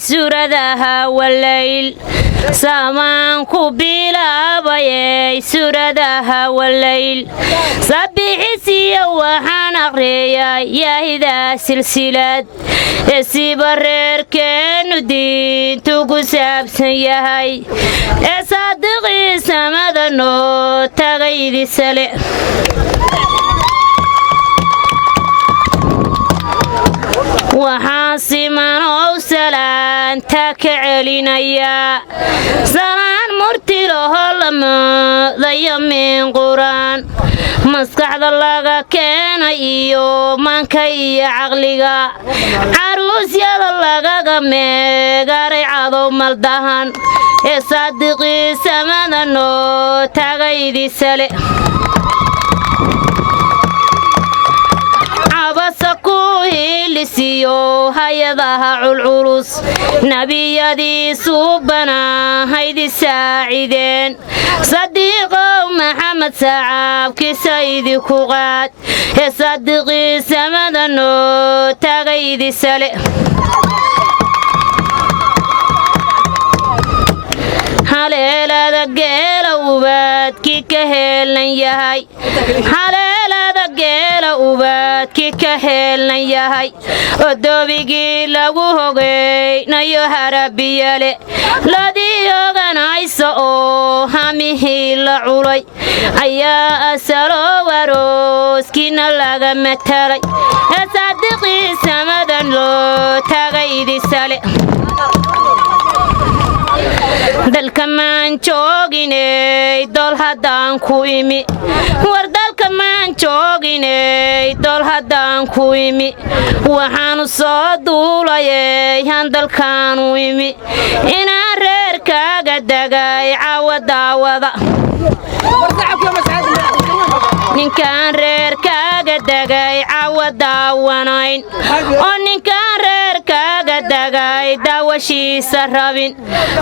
suuradaha wallayl samaan ku bilaabayay suuradaha wallayl sabixisiyo waxaan aqriyay yaahida silsilad esiba reerkeenu diintu ku saabsan yahay ee saadiqii samada noo tagaydi sale waxaan simanow salaanta ka celinayaa salaan murtilaho lamadayo min quraan maskaxda laga keenay iyo manka iyo caqliga caruusyada lagaga meegaray cadow maldahan ee saadiqii samada noo tagaydi sale hilisiyo hayadaha culculus nabiyadiisu banahaydi saacideen sadiiqow maxamed sacaabkiisa idinku qaad ee sadiqii samada noo tagaydi sale haleelada geela ubaadkii ka heelan yahay ubaadkii ka heelnan yahay oo doobigii lagu hogaynayo harabiyale ladii oganaysa oo hamihii la culay ayaa asaloo warooskiina laga matalay ee saadiqii samadan loo tagaydi sale dalka maan jooginay dol haddaan ku imi war dalka maan jooginay dol haddaan ku imi waxaanu soo duulayay handalkaanu imi inaan reerkaaga degay caawa daawada ninkaan reerkaaga degay caawa daawanayn oo ninkaan reerkaaga degay daawashiisa rabin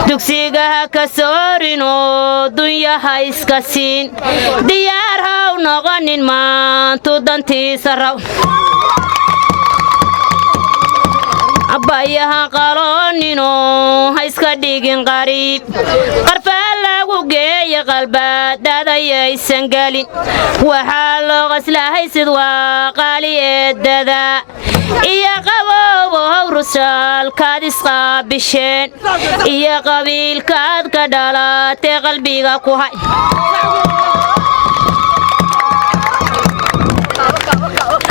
dugsigaha ka soorin oo dunyaha iska siin diyaar haw noqonin maantu dantiisa rab abbayaha qalooninoo ha iska dhigin qariib qarfaa lagu geeya qalbaadadayaysan gelin waxaa loo qaslahaysid waa qaali eedada iyo qabowba howrusaalkaad isqaabisheen iyo qabiilkaad ka dhalatee qalbiga ku hay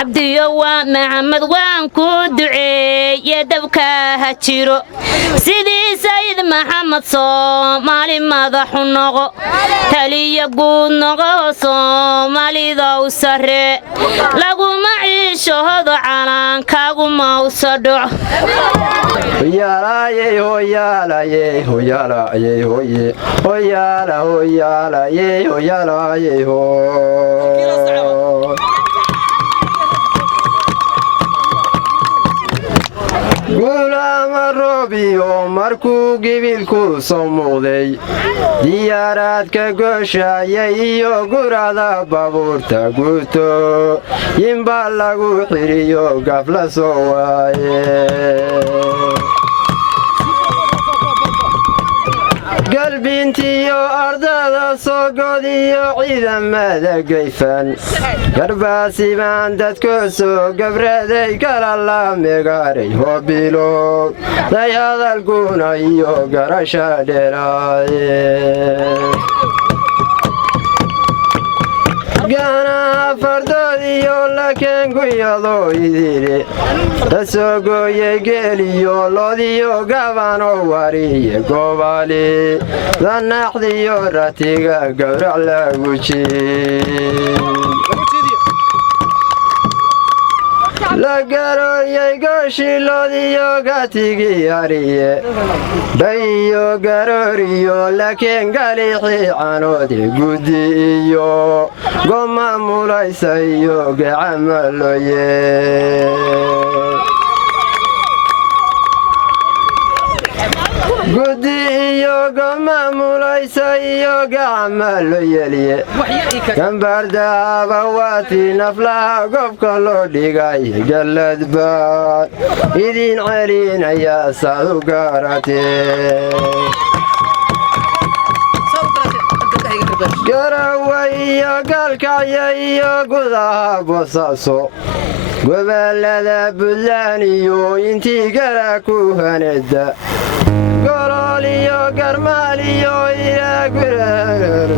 abdiyo waa maxamed waan ku duceeye dabkaaha jiro sidii sayid maxamed soomaali madaxu noqo taliya guud noqo soomaalida u sarree laguma ciishohodo calaankaaguma usa dhoc gulama roobiyo markuu gibilku soo muuqday diyaaraadka gooshayay iyo gurada baabuurta guuto yinbaa lagu xiriyo gafla soo waaye galbintiyo ardada soo godiyo ciidamada gayfan garbaasi baan dadkoo soo gabraday kala la megaaray hoobilo dayadalguna iyo garasha dheeraaye gana fardoodiyo lakeenkuyadoo idile la soo gooyey geeliyo loodiyo gabano wariye gobaali danaxdiyo ratiga gawrac lagu jiin la garooryay gooshiloodiyo gatigii hariye dhayiyo garooriyo lakeen galixii canoodi guddi iyo goma mulaysa iyo gacamaloye guddi iyoga maamulaysa iyoga camaalo yeliye gambaardaaba waatii naflaha gobka loo dhigay gallad baan idiin celinaya saad u garatee garawa iyo gaalkacyo iyo gudaha boosaaso gobollada buntland iyo intii gara ku haneda golool iyo garmaal iyo ilaa gurar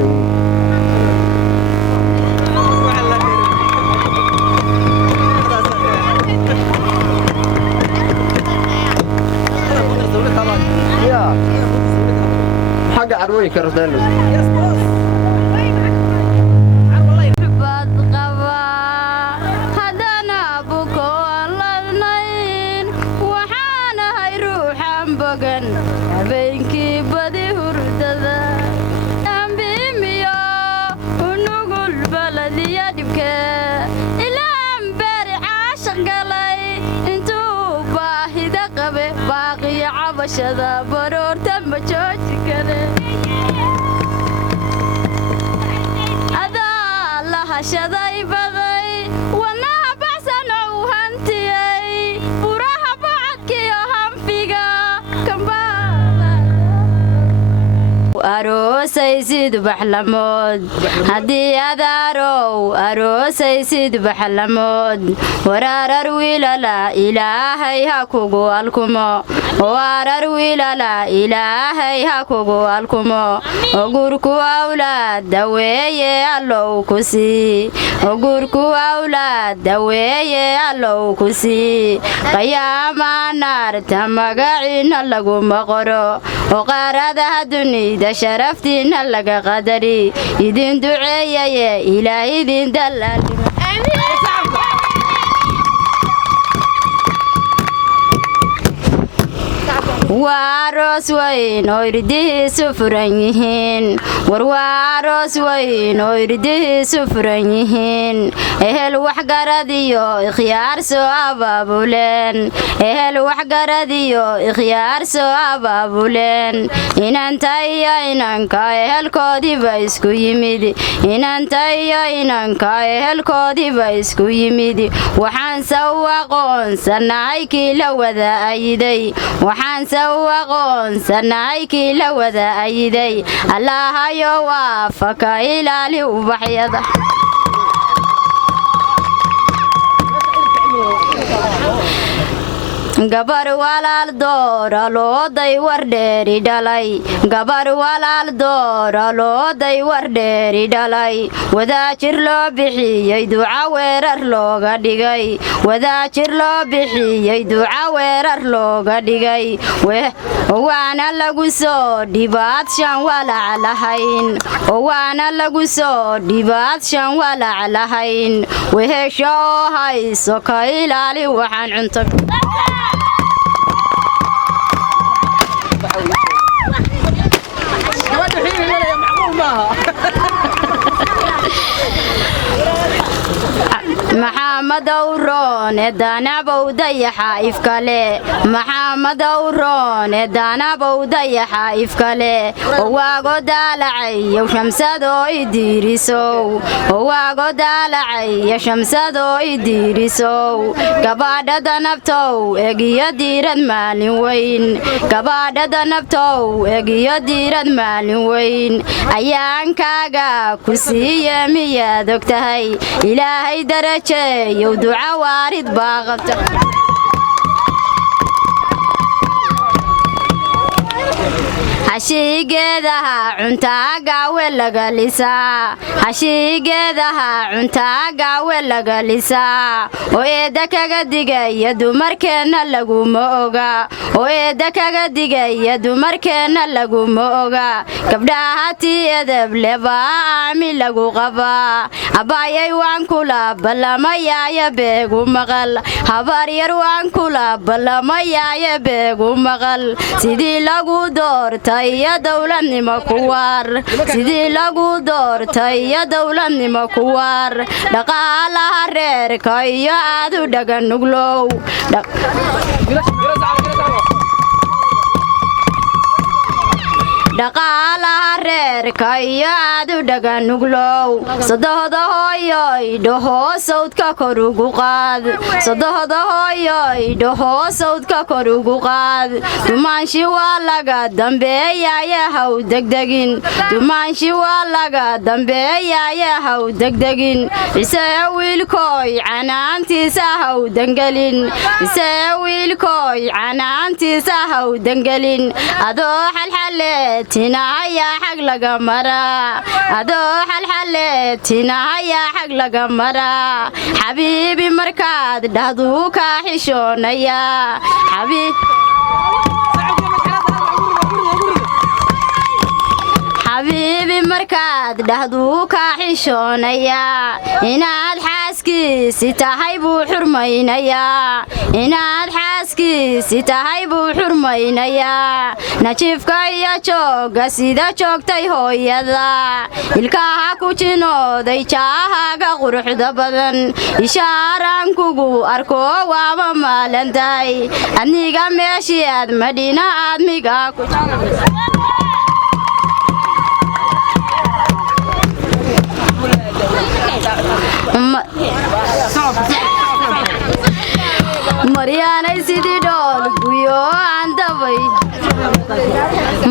حق عروي كردلو عبشة برور تم جوجي كذا هذا الله شذي بذي وانا بحسن وهنتي وراح بعدك يا هم فيقا كم أروسي سيد بحلمود هدي أدارو أروسي سيد بحلمود ورار ويلا لا إلهي هكوغو الكمو ورار ويلا لا إلهي هكوغو الكمو أغوركو أولاد دوية اللو كسي أغوركو أولاد دوية اللو كسي قياما نار تمغعين اللغو مغرو وقارد هدوني شرفتنا لك قدري إذن دعي يا إلهي إذن دلال واروس وين ويرده سفرانيهن واروس وين ويرده سفرانيهن اهل وحقرديو خيار سو ابابولن اهل وحقرديو خيار سو ابابولن ان انت يا انك اهل كودي بايسكو يميدي ان انت يا انك اهل كودي بايسكو يميدي وحان سوا قونسنايكي لودا ايدي وحان وقون سنايكي لودا أيدي الله يوافق إلى لوبحيضة gabar walaal doora looday wardheeri dhalay gabar walaal doora looday wardheeri dhalay wadaajir loo bixiyey duca weerar looga dhigay wadaajir loo bixiyey duca weerar looga dhigay waana lagu soo dhibaad shan walac lahayn waana lagu soo dhibaad shan walac lahayn wehesho hayso ka ilaali waxaan cunto محمد أورون دانا بودي حايف كله محمد أورون دانا بودي حايف كله هو قدال عي وشمس دو يديرسو هو قدال عي شمس دو يديرسو كبعد دنبتو اجي ديرد مالي وين كبعد دنبتو اجي ديرد مالي وين أيان كاغا كسي ميا دكتهي إلهي درجة يودع وارد باغبت hashigeedaha cuntaaga welaga lisaa hashigeedaha cuntaaga welaga lisaa oo eeda kaga digaya dumarkeena laguma oga oo eeda kaga digaya dumarkeena laguma oga gabdhaha tiidab leba aami lagu qabaa abaayay waan kula balamayaaya beegu maqal habar yar waan kula balamayaaya beegu maqal sidii lagu doortay يا دولة نمكوار سيدي لغو دورتي يا دولة نمكوار دقالها رير كي يادو دقن نقلو dhaqaalaha reerka iyo aad u dhaganuglow sadohda hooyoy dhaho sawdka kor ugu qaad sadohda hooyoy dhaho sawdka kor ugu qaad dumaashi waa laga dambeeyaye haw degdegin dumaashi waa laga dambeeyaye haw degdegin isee wiilkooy canaantiisa haw dangelin isee wiilkooy canaantiisa haw dangelin adoo xalxaleetinaya xag laga maraa adoo xalxaleetinaya xag laga maraa xabiibi markaad dhahduu kaa xishoonaya xabiibi markaad dhahduu kaa xishoonayaa inaad xaaskiisi tahay buu xurmaynayaa inaad xaaskiisi tahay buu xurmaynayaa najiifka iyo jooga sida joogtay hooyada ilkaha ku jinooday jaahaaga quruxda badan ishaaraan kugu arko waama maalantahay adniga meeshii aad madhina aadmiga ku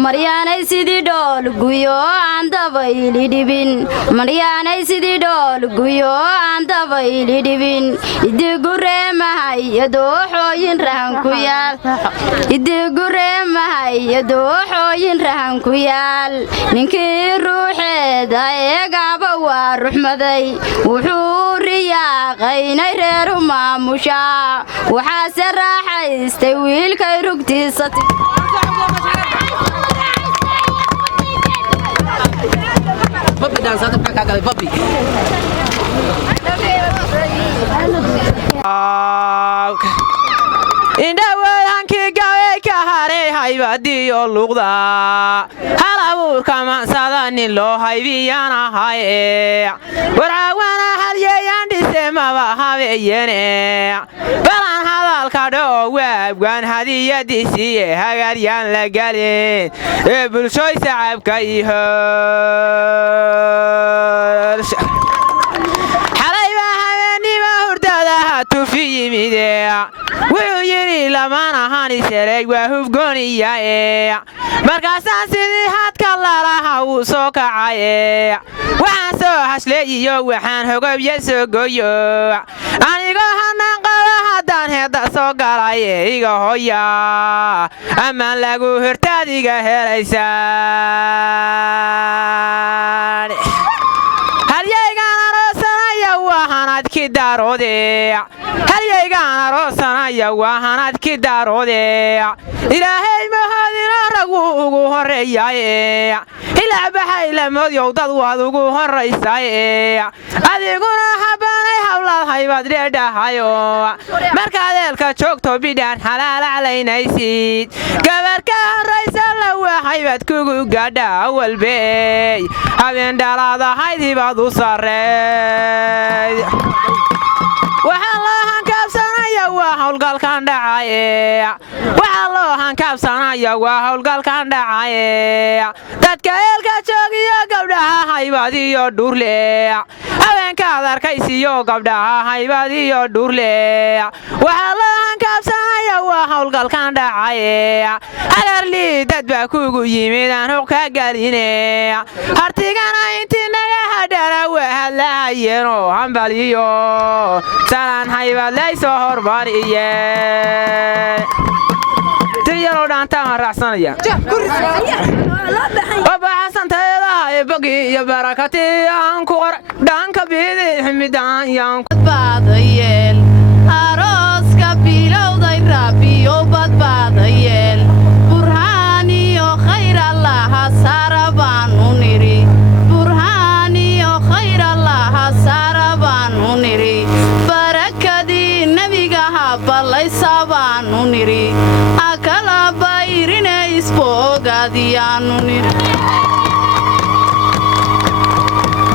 maryaanay sidii dhool guyo aan dabayli dhibin maryaanay sidii dhool guyo aan dabayli dhibin idiguremahay dooxooyin rahan ku yaal idiguremahay dooxooyin rahan ku yaal ninkii ruuxeeda eegaaba waa ruxmaday wuxuu riyaaqaynay reeru maamushaa waxaase raaxaystay wiilkay rugtiisa indhaweyankii gabay ka haray haybadiyo luqda hal abuurka mansada nin loo haybiyanahaye warcaawana halyeeyaan dhise maba habeeyene balan hadalka dhoo waabgaan hadiyadiisiiye hagaryaan la galin ee bulshooy sacabka iyo wuxuu yidhi lamaan ahaan isereeg waa hufgooniya markaasaan sidii hadka lalaha wuu soo kacaye waxaan soo hashleeyiyo waxaan hogobya soo goyo anigoo hananqaba haddaan heedda soo galaye iga hoya ammaan lagu hortaadiga helaysaan halyaygaan aroosanaya waa hanadki daaroode halyaygaan aroosanaya waa hanadki daaroode ilaahay mahadina ragu ugu horreeyaye ilaabahay lamodyow dad waad ugu horraysaye adiguna habbanay hawlaad haybaad dheedhahayo markaad eelka joogto bidhaan halaalaclaynaysid gabar ka horraysa la waxaybaad kugu gaadha awalbey habeen dhalaadahayd hibaad u sarreyd waxaa loo hankaabsanaya waa howlgalkan dhacaye waxaa loo hankaabsanaya waa howlgalkan dhacaye dadka eelka joogiyo gabdhaha haybad iyo dhuurle habeenkaad arkaysiyo gabdhaha haybad iyo dhuurle waxaa loo hankaabsanaya waa howlgalkan dhacaye hagarlii dad baa kugu yimid aan huq ka galine hartigana intii naga hadhana waa hadlahayeenoo hambaliyo salaan haybad laysoo hormariye tiryaroo dhaantaan raacsanaya wabaxasanteedaha ee bogi iyo barakati aan ku qor dhaanka bidix midaan yaan badbaadayeel arooska bilowday rabbiyo badbaadayeel burhaan iyo khayr allaha saara baanu nidhi burhaan iyo khayr allaha saara baanu nidhi barakadii nebigaha ballaysa baanu nidhi akala bayrine isboogaadiyaanu nidhi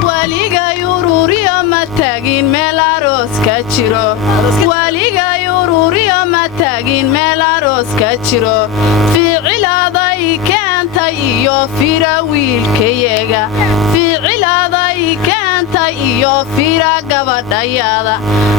waligay ururiyo ma tagin meel arooska jiro waligay ururiyo ma tagin meel arooska jiro ficiladay keentay iyo iyo fira wiilkayaga ficilaaday keentay iyo fira gabadhayada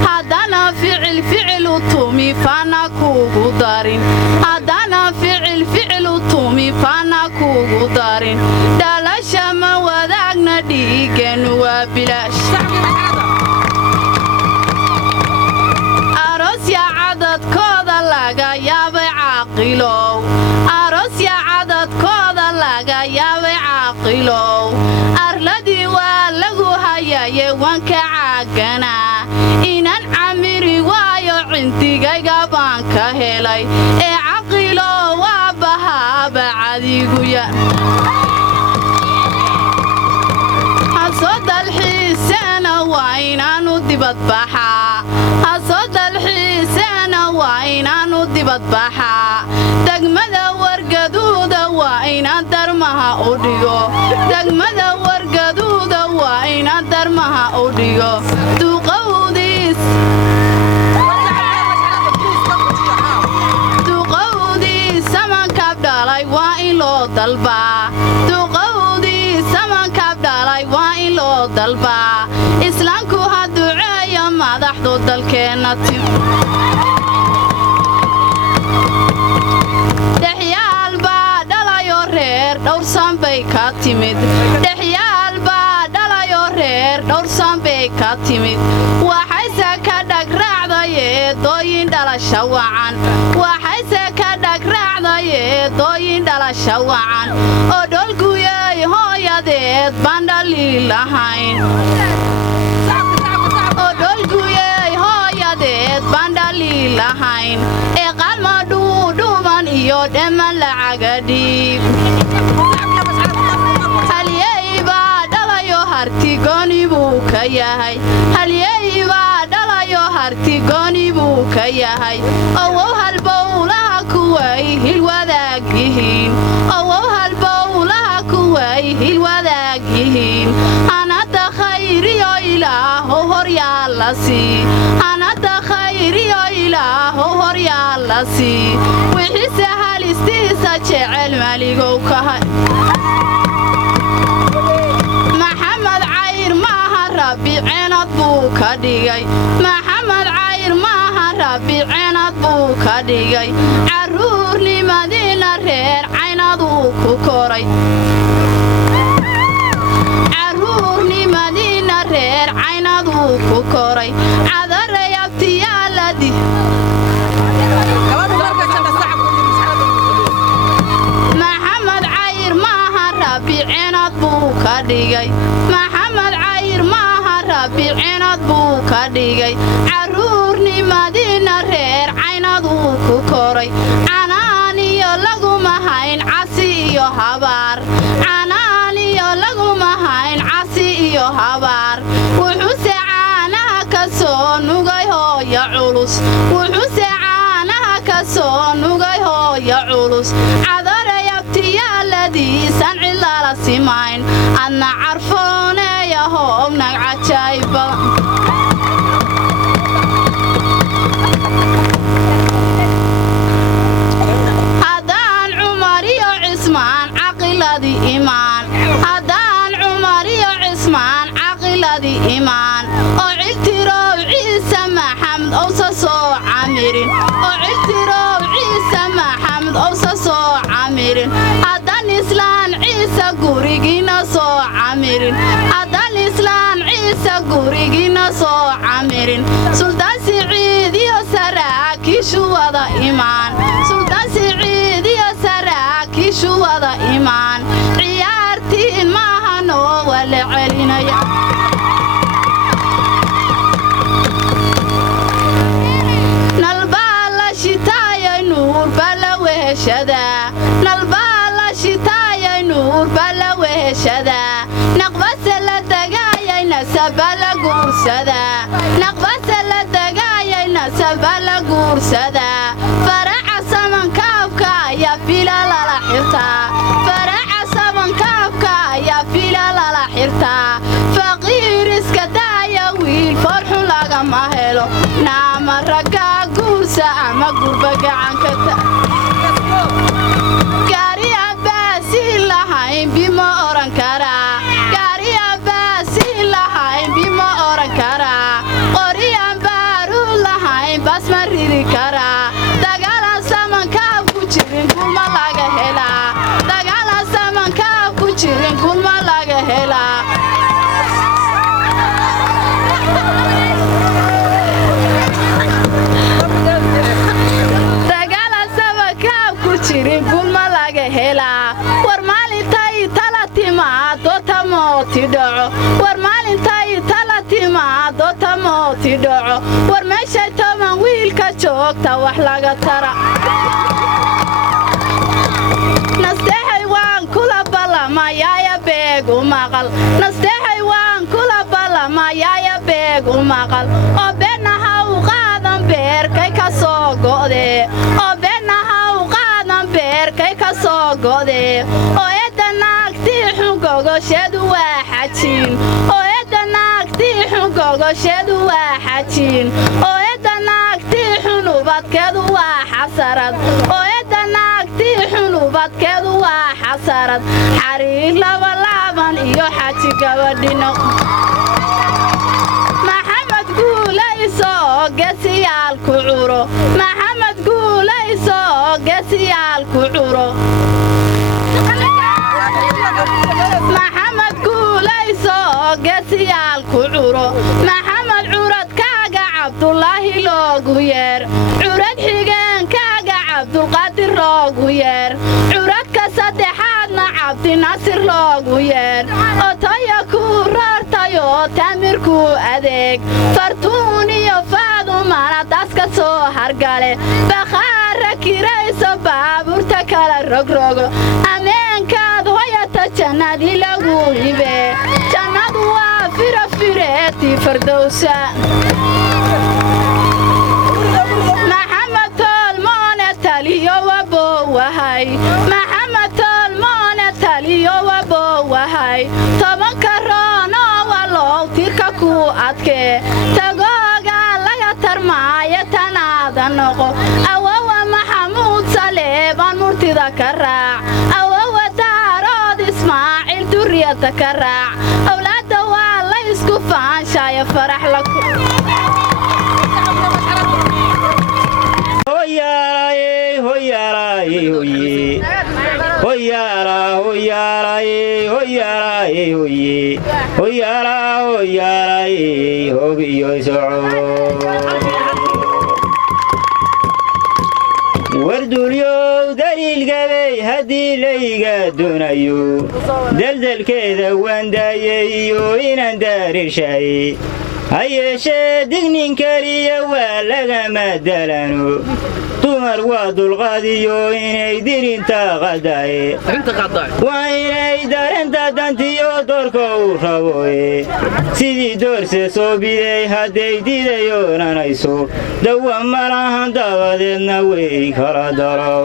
haddana ficil u tumi fana kuugu darin haddana ficil u tumi fana kuugu darin dhalasha ma wadaagna dhiigeennu waa bilaash arosya cadadkooda laga yaabay caaqilow arosya cadadkooda laga yaabay caaqilow arladii waa lagu hayaye wanka caaganaa inaan camiri waayo cindigayga baan ka helay ee caqilow waa bahaaba cadiguya hasoo dalxiiseena waa inaanu dibadbaxaa hasoo dalxiiseena waa inaanu dibadbaxaa degmada wargaduuda waa inaan darmaha u dhigo degmada wargaduuda waa inaan darmaha u dhigo duqowdiis samankab dhalay waa in loo dalbaa duqowdii samankab dhalay waa in loo dalbaa islaamku ha duceeyo madaxdu dalkeenna dhexyaal baa dhalayoo reer dhowrsan bay ka timid dhexyaal baa dhalayoo reer dhowrsan bay ka timid waxayse ka dhagraacdayee dooyin dhalasha wacan waxayse ka dhagraacdayee dooyin dhalasha wacan oo dholguyay hooyadeed baan dhaliil ahayn oo dholguyay hooyadeed baan dhaliil ahayn ee qalma dhuudhuuban iyo dhamman lacaga dhiib halyey baa dhalayo hartigooni buu ka yahay halyey baa dhalayo hartigooni buu ka yahay owow halbowlaha kuway hilwadaag yihiin owow halbowlaha kuway hilwadaag yihiin hanada khayriyo ilaahow horyaalla sii hanada khayriyo ilaahow horyaalla sii wixiise halistiisa jecel maligow kahay maxamed cayr maaha rabbi ceenad buu ka dhigay maxamed cayr maaha rabbi ceenad buu ka dhigay carruurnimadiina reer caynaduu ku koray carruurnimadiina reer caynaduu ku koray cadarayabtiyaaladi maxamed cayr maaha rabbi ceenad buu ka dhigay maxamed cayr maaha rabbi ceenad buu ka dhigay carruurnimadiina reer caynaduu ku koray canaaniyo laguma hayn casi iyo habaar canaaniyo laguma hayn casi iyo habaar wuxuuse caanaha ka soo nugay hooya culus wuxuuse caanaha ka soo nugay hooya culus cadarayabtiyaaladiisan cidlala simayn adna carfooneeya hoobnag cajaayib badan haddaan cumar iyo cismaan caqiladii imaan haddaan cumar iyo cismaan caqiladii imaan oo ciltirow ciise maxamed owsa soo camirin oo ciltirow ciise maxamed owsa soo camirin haddaan islaan ciise gurigiina soo camirin haddaan islaan ciise gurigiina soo camirin suldaan siciid iyo saraakiishu wada imaan suldaan siciid iyo saraakiishu wada imaan ciyaartiin maahan oo wala celinaya nalbaa la shitaayay nuur baa la weheshadaa nalbaa la shitaayay nuur baa la weheshadaa naqbase la dagaayay nasaba la guursadaa naqbase la dagaayay nasaba la guursadaa faraca samankaabka ayaa fila lala xirtaa faraca samankaabka ayaa fila lala xirtaa faqiir iska daaya wiil foolxun lagama helo naama raggaa guursa ama gurba gacankata gaari abbaasiin lahay baran karaa qoriyaan baaruu lahayn bas ma ridi karaa dagaalan samankaab ku jirin kulma laga helaa dagaalan samankaab ku jirin kulma laga helaa dagaalan samankaab ku jirin kulma laga helaa war maalintay tala timaado tamooti dhaco war maalintay tala timaado tamooti dhaco war meeshay toban wiilka joogta wax laga tara nasteexay waan kula ballamayaaya beeg u maqal nasteexay waan kula ballamayaaya beeg u maqal oo beenaha u qaadan beerkay ka soo go'dee oo beenaha u qaadan beerkay ka soo go'dee oo eedda naagtii xun gogosheedu waa xajiin oo eedda naagtii xun gogosheedu waa xajiin oo eedda naagtii xun ubadkeedu waa xasarad oo eedda naagtii xun ubadkeedu waa xasarad xariir labalaaban iyo xaji gabadhino maxamed guulayso gesiyaal ku curo maxamed guulayso gesiyaal ku curo maxamed guulayso gesiyaal ku curo maxamed curadkaaga cabdulaahi loogu yeer curad xigeenkaaga cabdulqaadir loogu yeer curadka saddexaadna cabdinasir loogu yeer otoya kuu roortayoo tamirkuu adeeg fartuun iyo faadumana daska soo hargale bakhaara kirayso baabuurta kala rogrogo ameenkaad hoyata jannadii lagu hibe jannadu waa firafireetii fardowsa maxamed tolmoone taliyo wabowahay maxamed tolmoone taliyo wabowahay tobanka roonoo walow tirka ku adkee tagooga laga tarmaayo tanaada noqo awowa maxamuud saleebaan murtida ka raac awowa daarood ismaaciil duriyada ka raac awlaadda waa la isku faanshaaya farax la wardulyow daliilgabay haddii layga doonayo daldalkeeda waan daayay iyo inaan daarirshay ha yeeshee dignin keliya waa lagama dalano dumar waa dulqaadiyo inay dirinta qadaye waa inay darenta dantiyo doorka u raboye sidii doorse soo biday hadday didayoonanayso dawa malahan dabadeedna way kala daro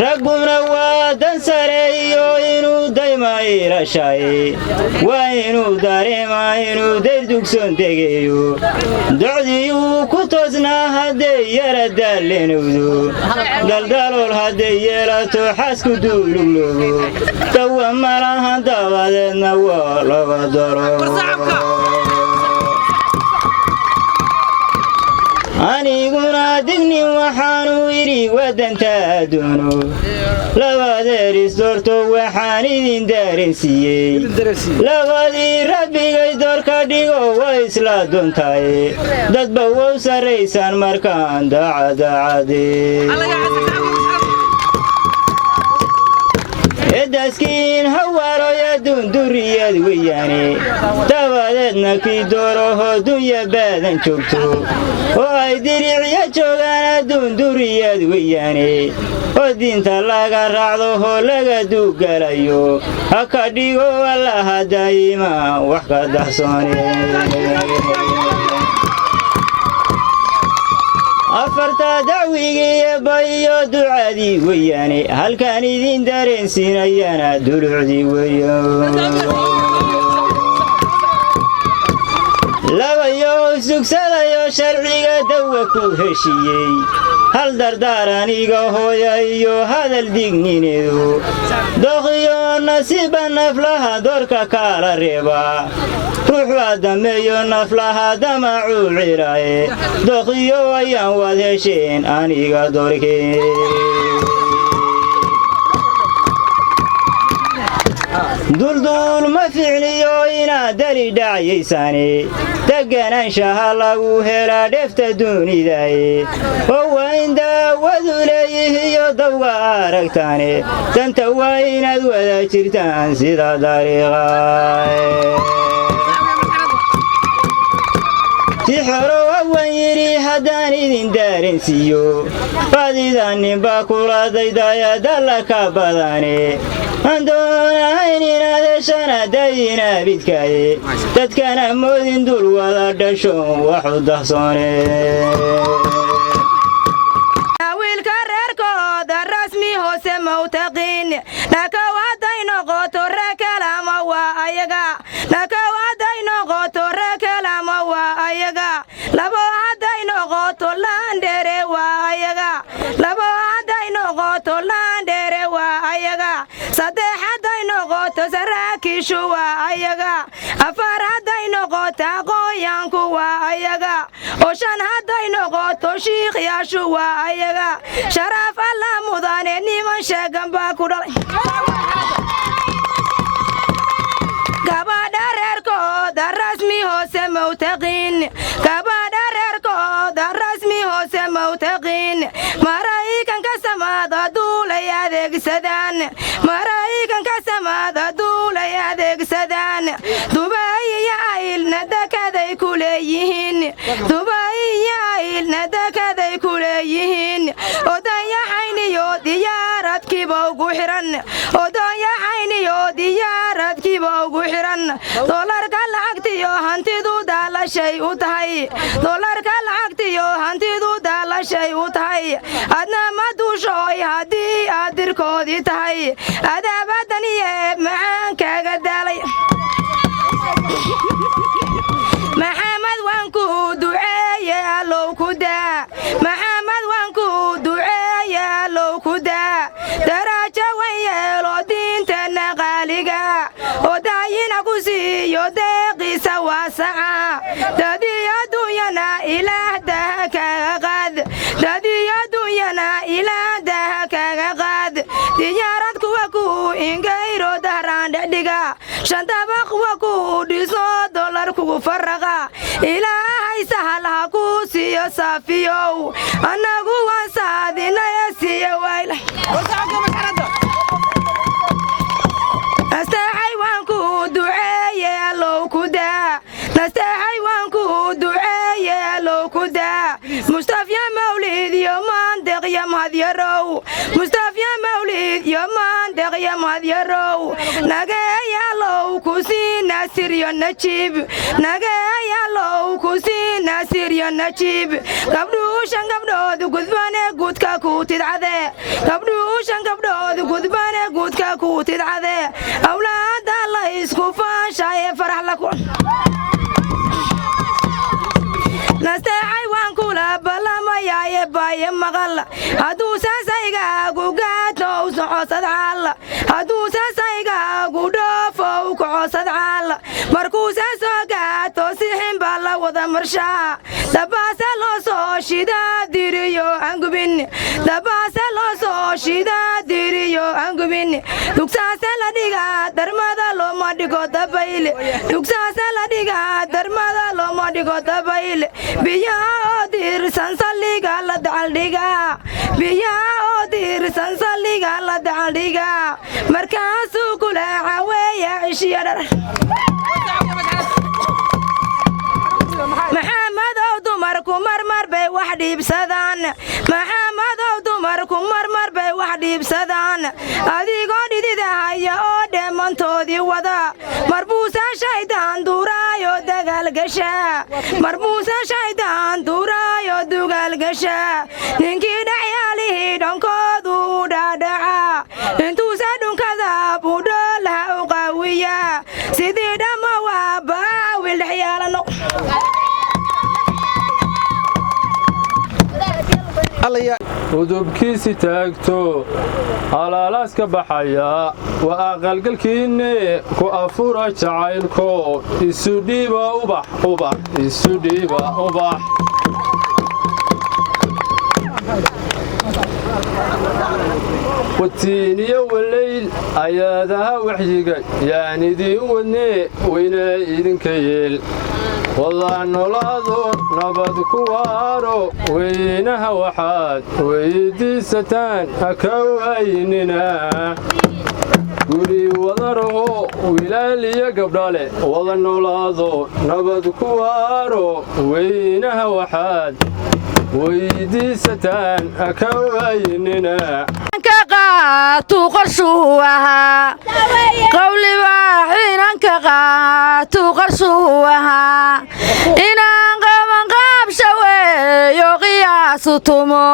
ragguna waa dan sare iyo inuu dayma irashaye waa inuu dareemaa inuu daydugson degayo docdiyuu ku toosnaa hadday yara daallenowdo daldalool hadday yeelato xasku duulugloogo dawa malahan dabadeedna waa laga daro aniguna dignin waxaanu idhi waddanta adduuno labadeeris doorto waxaan idin daarensiiyey labadii rabbigay doorka dhigo way isla doontaye dadba wow sarraysaan markaan dacadacadee edaskiin hawaaloya dunduriyad weyaane dabadeedna kii doorahoo dunya baadan joogto oo ay diricya joogaan adduunduriyad weyaane oo diinta laga raacdo hoo laga duugalayo ha ka dhigo allaha daa'ima wax ka daxsoone afarta dacwigii eebba iyo ducadii weyaane halkaan idin dareensiinayana dulucdii weyo labayo sugsadayo sharciga dawa ku heshiiyey hal dardaaran iga hooya iyo hadal dignineedu doqiyo nasiiba naflaha doorka kala reeba ruux waa dameeyo naflaha damacuu ciraaye doqiyo ayaan waad hesheen aniga doorkee duldul ma ficniyo inaad dali dhacyaysani deganaanshaha lagu helaa dheefta duunidaye oo waa in daawadu leeyihiyo dawga aragtaane danta waa inaad wada jirtaan sida dariiqae si xoro awan yidhi haddaan idin daaransiiyo badida ninba kula daydaya dalla ka badane aan doonahayn inaad heshana dayina bidkaye dadkana moodin dul wada dhashoon waxu dahsoone wiilka reerkooda rasmi hoose mawtaqiin dhakawaday noqoto reekalama waa ayaga dhakawaday noqoto reekalama waa ayaga labo hadday noqoto laandhere waa ayaga labo hadday noqoto laandhere waa ayaga saddex hadday noqoto saraakiishu waa ayaga afar hadday noqoto aqoonyaanku waa ayaga oo shan hadday noqoto shiikhyaashu waa ayaga sharaaf alla mudane niman sheegan baa ku dhalay gabadha reerkooda rasmi hoose mawtaqiin gabadha reerkooda rasmi hoose mawtaqiin maraykanka samaada duulay adeegsadaan maraykanka samaada duulay adeegsadaan dubay iyo aylna dakaday ku leeyihiin dubay iyo aylna dakaday ku leeyihiin odayaxayniyo diyaaradkiiba ugu xiran odayaxayniyo diyaaradkiiba ugu xiran dolarka lacagtiyo hantidu daalashay u tahay dolarka lacagtiyo hantidu daalashay u tahay adna ma duushooy haddii aad dirkoodii tahay adaabadan iyo eeb macaan kaaga daalay maxamed waan ku duceeye allow ku daa maxamed waan ku duceeye allow ku daa daraajo wan yeelo diinteenna qaaliga oo daayina ku siiyo deeqiisa waasaca dadiyo adduunyana ilaah daha kaga qaad dadiyo adduunyana ilaah daha kaga qaad diyaarad kuwa ku ingayro dahraan dhexdhiga shantaba kuwa ku dhiso dolar kugu faraqa ilaahay sahal ha ku siiyo saafiyow annagu waan saadinaya siiyo wayla nastaxay waan ku duceeye allow ku daa nastaxay waan ku duceeye allow ku daa mustafya mawlid iyo maandeq iyo mahadyarow mustafya mawlid iyo maandeq iyo mahadyarow nageeya allow ku sii naasir iyo najiib nageeya allow ku sii naasir iyo najiib gabdhuushan gabdhood gudbane guudka ku tidcade gabdhuushan gabdhood gudbane guudka ku tidcade awlaada la isku faashaye farax la ku nasteexay waan kula ballamayaaye baaye maqal hadduu sasaygaagu gaato u socosad caal hadduu sasaygaagu dhoofo u kocosad caal markuu saasoo gaato sixin baa la wada marshaa dabaase loo soo shidaa diriyo angubin dabaase loo soo shidaa diriyo angubin dugsaase la dhigaa darmada looma dhigo dabayl dugsaase la dhigaa darmada looma dhigo dabayl biyaha oo diirsan salliga la dacaldhigaa biyaha oo diirsan salliga la dacaldhigaa markaasuu kula caweeya cishiya dhar maxamadow dumarku marmar bay wax dhiibsadaan maxamadow dumarku marmar bay wax dhiibsadaan adigoo dhididahaya oo dheemantoodii wada marbuusa shaydaan duuraayo dagaalgasha marbuusa shaydaan duuraayo dugaalgasha ninkii dhacyaalihii dhankoodu u dhaadhaca intuusa dhunkada budhoolaha u qaawiya sidii dhamma waa baawil dhexyaalano udubkiisi taagto halaalaaska baxaya waa aqalgalkiinne ku afura jacaylko isu dhiiba ubax ubax isu dhiiba ubax watiiniyo wallayl ayaadaha waxyiga yaan idiin wadnee weynaa idinka yeel walaa nolaado nabad ku waaro weynaha waxaad weydiisataan haka waynina guri wadaraho wilaaliyo gabdhale wada nolaado nabad ku waaro weynaha waxaad weydiisataan haka waynina qaatu qarshuu ahaa qawliba xiinanka qaatu qarshuu ahaa inaan qaban qaabsha weeyo qiyaasu tumo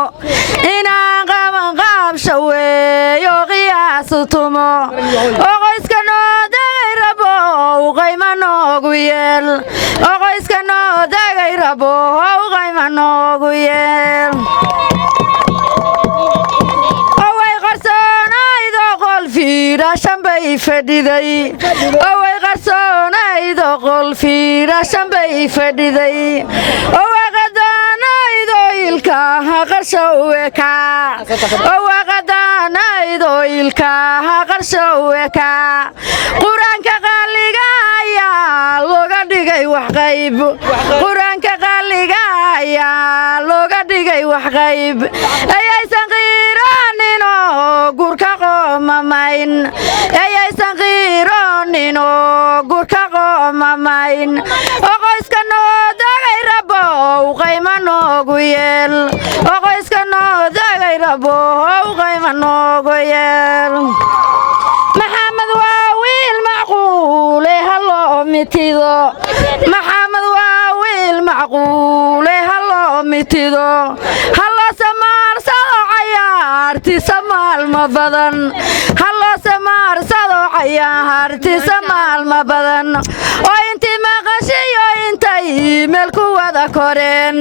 inaan qaban qaabsha weeyo qiyaasu tumo oqoyska noo dagay rabow qayma noogu yeel oqoyska noo dagay rabow qayma noogu yeel shanbay fadhiday oway qarsoonaydo qol fiira shanbay fadhiday owa qadaanaydo ilkaha qarshoweka owa qadaanaydo ilkaha qarshoweka quraanka qaaliga ayaa looga dhigay wax qayb quraanka qaaliga ayaa looga dhigay wax qayb ayaysan qiiraanino gurka qoomamayn ayaysan qiiroonino gurka qoomamayn oqoyska noo dagay rabow qayma noogu yeel oqoyska noo dagay rabow qayma noogu yeel maxamed waa wiil macquule haloo mitido maxamed waa wiil macquule haloo mitido haloo samaarsado cayaartisa maalma badan haloo samaarsado cayaartisa maalma badan oo intii maqashiyo intay meel ku wada koreen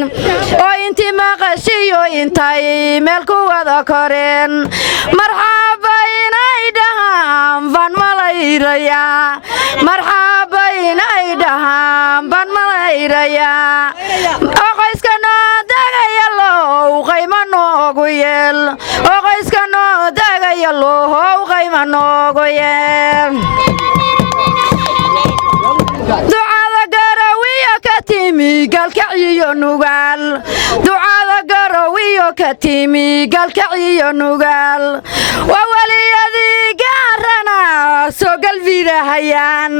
oo intii maqashiyo intay meel ku wada koreen marxaba inay dhahaan baan malayrayaa marxaba inay dhahaan baan malayrayaa oqoyska noo dagaya low qayma noogu yeel oqoyska noo dagaya low qayma noogu yeel ducada garawiyo ka timi galkaciyo nugaal ducada garawiyo ka timi galkaciyo nugaal waa waliyadii gaarana soo galbirahayaan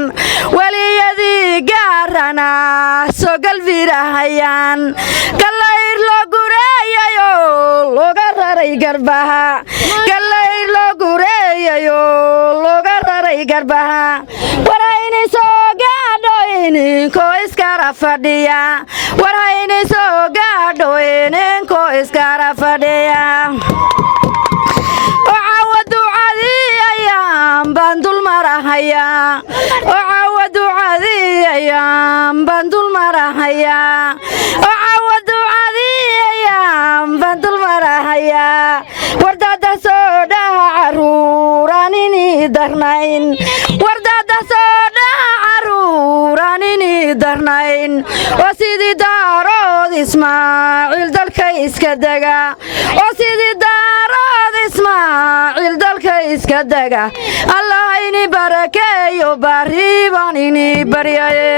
waliyadii gaarana soo galbirahayaan gallayr loo gureeyayo looga raray garbaha gallayr loo gureeyayo looga raray garbaha warhayni soo gaadho ininko iskara fadhiya warhayni soo gaadho ininko iskara fadhiya ocawa ducadii ayaan baan dulmarahayaa ocawa ducadii ayaan baan dulmarahayaa ocawa ducadii ayaan baan dulmarahayaa wardada soo dhaha caruuraan inii darnayn wardada soo dhaha caruuraan inii darnayn oo sidii daarood ismaaciil dalka iska dega oo sidii daarood ismaaciil dalka iska dega allah ini barakeeyo bariibaan inii baryaye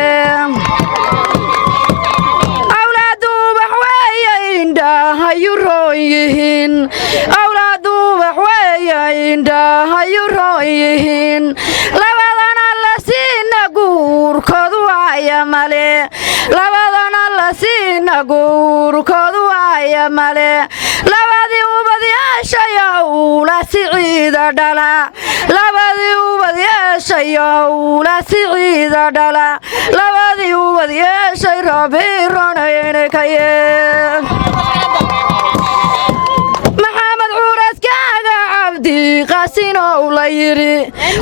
awlaadu wax weeye indhahayu roon yihiin awlaadu wax weeye indhahayu roon yihiin labadana la siina guurkoodu waaya male labadana la siina guurkoodu waaya male labadii ubadyaashayo ula siciida dhala labadii ubadyaashayo ula siciida dhala labadii ubadyaashay rabiironaynakaye maxamed curadkaaga cabdi qasinow la yidhi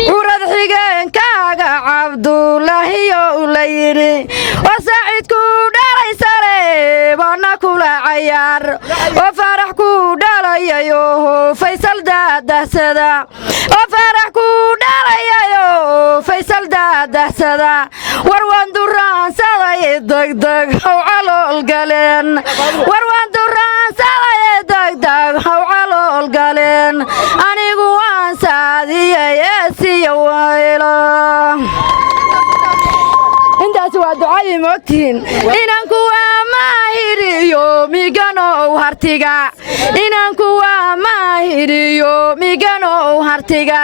curad xigeenkaaga cabdulaahiyow la yidhi oo saacidkuu dhalay sare baana kula cayaar oo farax kuu dhalay durayayo faysal daadahsada oo farax ku dhalayayo faysal daadahsada war waan duraansaday degdeg haw calool galeen war waan duraansaday degdeg haw calool galeen anigu waan saadiyay siya wayla intaas waa ducadii moogtiin inanku waa maahiriyo miganow hartiga inanku waa maahiriyo miganow hartiga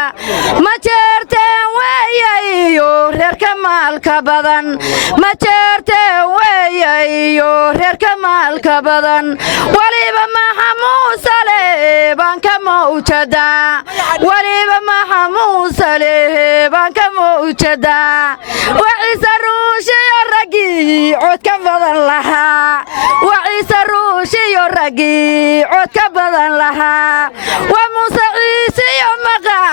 ma jeerteen weeyayo reerka maalka badan ma jeerteen weeyayo reerka maalka badan waliba maxamuusale baan ka mawjadaa waliba maxamuusale baan ka mawjadaa waciisa ruushiyo raggii cod ka badan lahaa waciisa ruushiyo raggii cod ka badan lahaa